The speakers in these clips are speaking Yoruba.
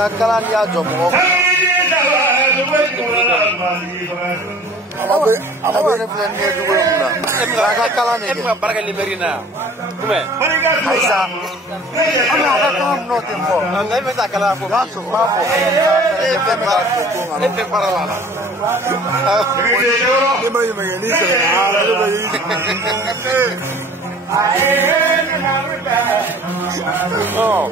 Nakalan ya jomo. Apa ni plan ni juga mula. Nakalan ni. Emang barang liberina. Kume. Aisa. Ana nakalan no tempo. Anda me nakalan po. Gaso mapo. Este para la. Ni mai ni se. Oh.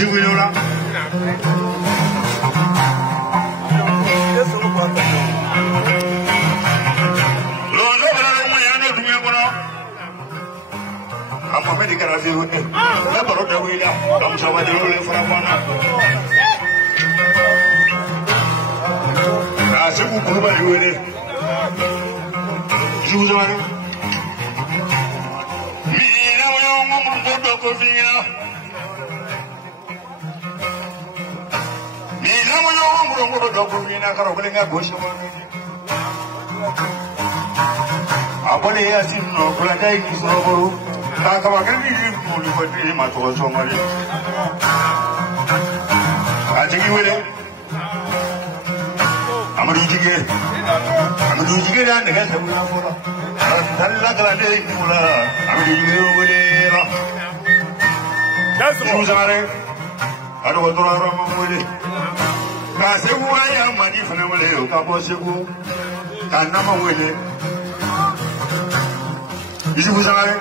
Jiwilola. I'm a medical review. Never wrote a wheel. I'm showing the ruling for a one. I said, who put my way? Usually, me, I'm a coffee. Me, I'm a bush. Abole ya sinno kula dai ni sobo ka ka ga ni ko ni ko ni ma to so mari a tigi wele amadu jige da daga sabu na fora dalla kala dai ni mula amadu jige wele la dasu mu zare ado ko to ro mo wele ka se wa ya mani fana wele ka bo se ku ka na ma wele Isi busangare,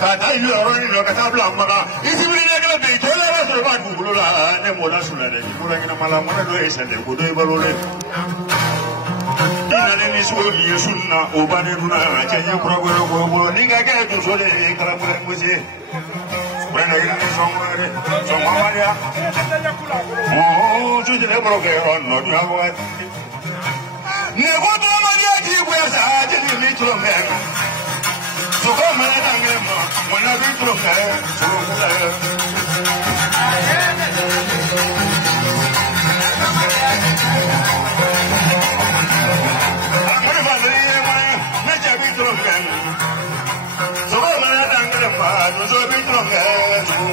kata ilu orang ini kata belang mana. Isi beli ni kalau beli tola lah serba dulu lah. Ni muda sudah deh. Mula kita malam mana dua esen deh. Bodoh baru deh. Ina ni suruh dia sunna, obat ni guna. Cakap pura-pura. Ni kakek tu sudah ni kalau bulan musim. Bulan lagi ni semua deh. Semua dia. Oh, tu jadi program on dia buat. Ni kau tu mana dia biasa jadi ni cuma meh. So come and hang him, when I be through there, so I'm going to find the through them. So come and hang him, so be through there, so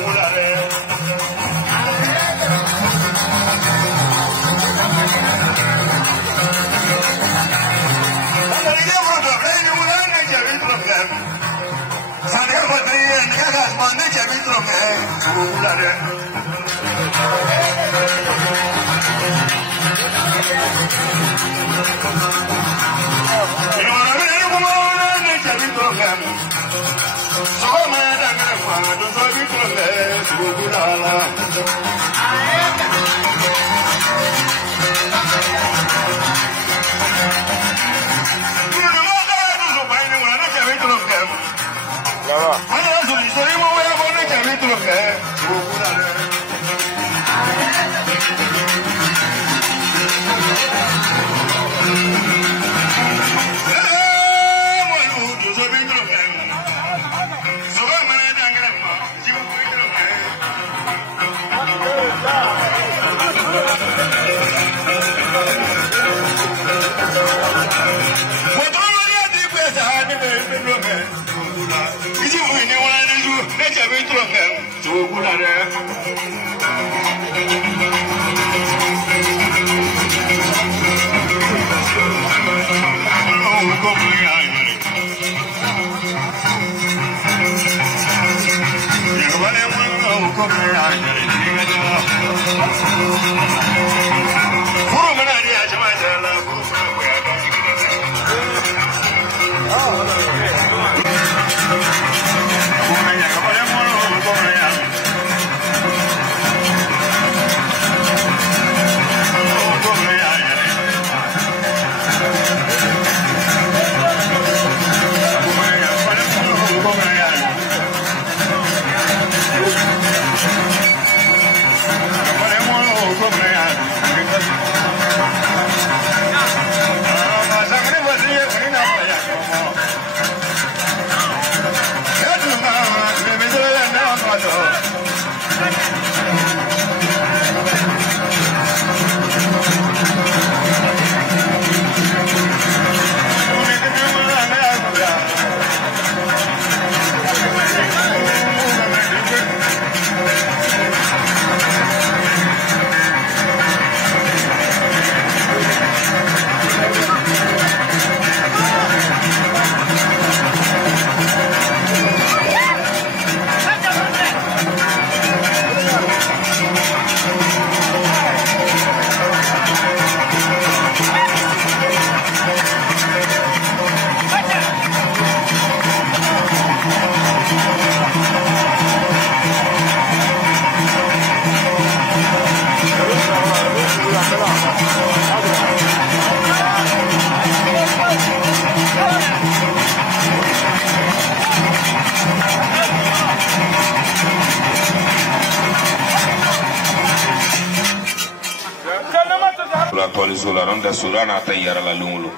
sola non da sola na ta yara la lungulo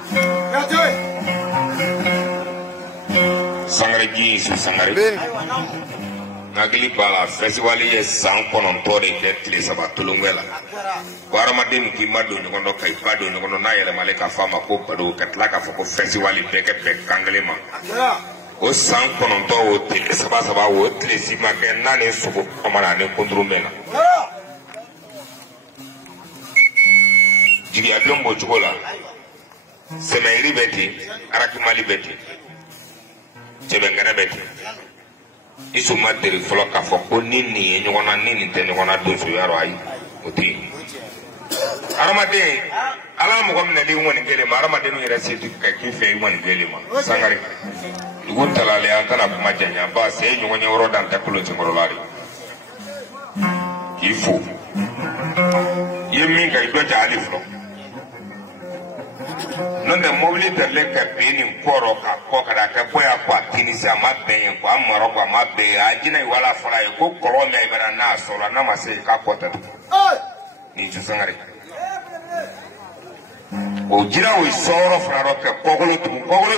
sangare ji su sangare nagli bala festival ye san konon tore ke tile sabato lungela bara madin ki madu ni kono kai padu ni kono na yele maleka fama ko padu katla ka foko festival be ke be kanglema o san konon to o tile sababa o tile sima ke nani suko komana ne kondrumena jigi ablon mo jugola semairi beti araki mali beti jebengana beti isu madiri folo ka fo ko nini nyona nini te nyona dosu yaro ayi oti aramade ala mo gomna li woni gele ma aramade no yera setu ka ki fe woni gele ma sangare iguntala le antana ko majanya ba se nyona nyoro dan ta kulo ngoro lari kifu yemi ka ido ta aliflo non de mobile de le ka beni koro ka ko kada ka boya kwa tinisa mabbe ko amaro kwa mabbe ajina wala fara ko koro me ibara na sora na mase ka kota ni jusangare o jira o soro fara ka kogolo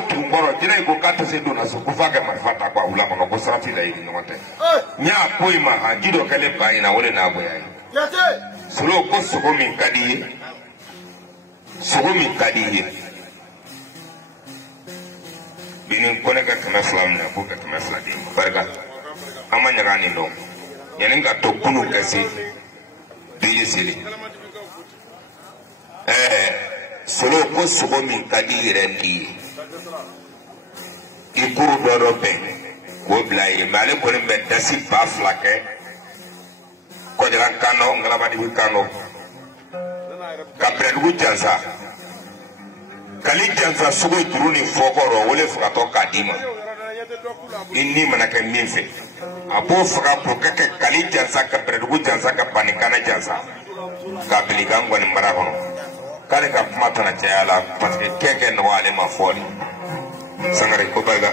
tu ngoro jira ko kata se dona so ko faga marfata kwa ulama no ko sarati la ini ngote nya koi ma hajido kale baina wole na boya yate solo ko so min kadi Sugumi kadiye binin kone ka kama flam na ko ka kama fladi barka amanya gani no yanin ka to kunu kasi biye sele solo ko sugumi kadiye rendi ikuru doro be ko blai male ko be dasi ba flake ko de kano ngala di kano kapre jansa kali jansa sugo turuni fogoro wole fukato kadima inni manaka minfe apo fuka prokeke kali jansa kapre jansa ka panikana jansa kapili gangwa ni marakono kale ka matana chala parce que keke no wale mafoli sangare ko baga